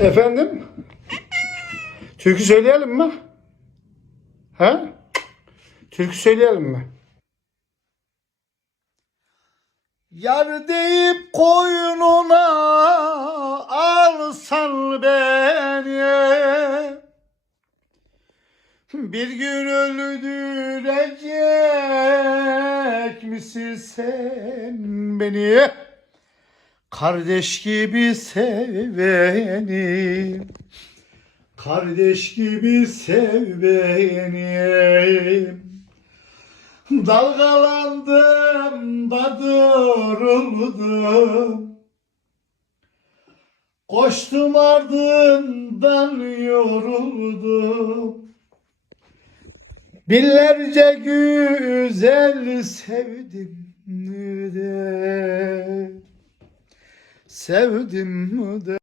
Efendim? Türkü söyleyelim mi? Ha? Türkü söyleyelim mi? Yar deyip koynuna alsan beni Bir gün öldürecek misin sen beni Kardeş gibi sev beni Kardeş gibi sev beni Dalgalandım da duruldum. Koştum ardından yoruldum. Binlerce güzel sevdim Sevdim de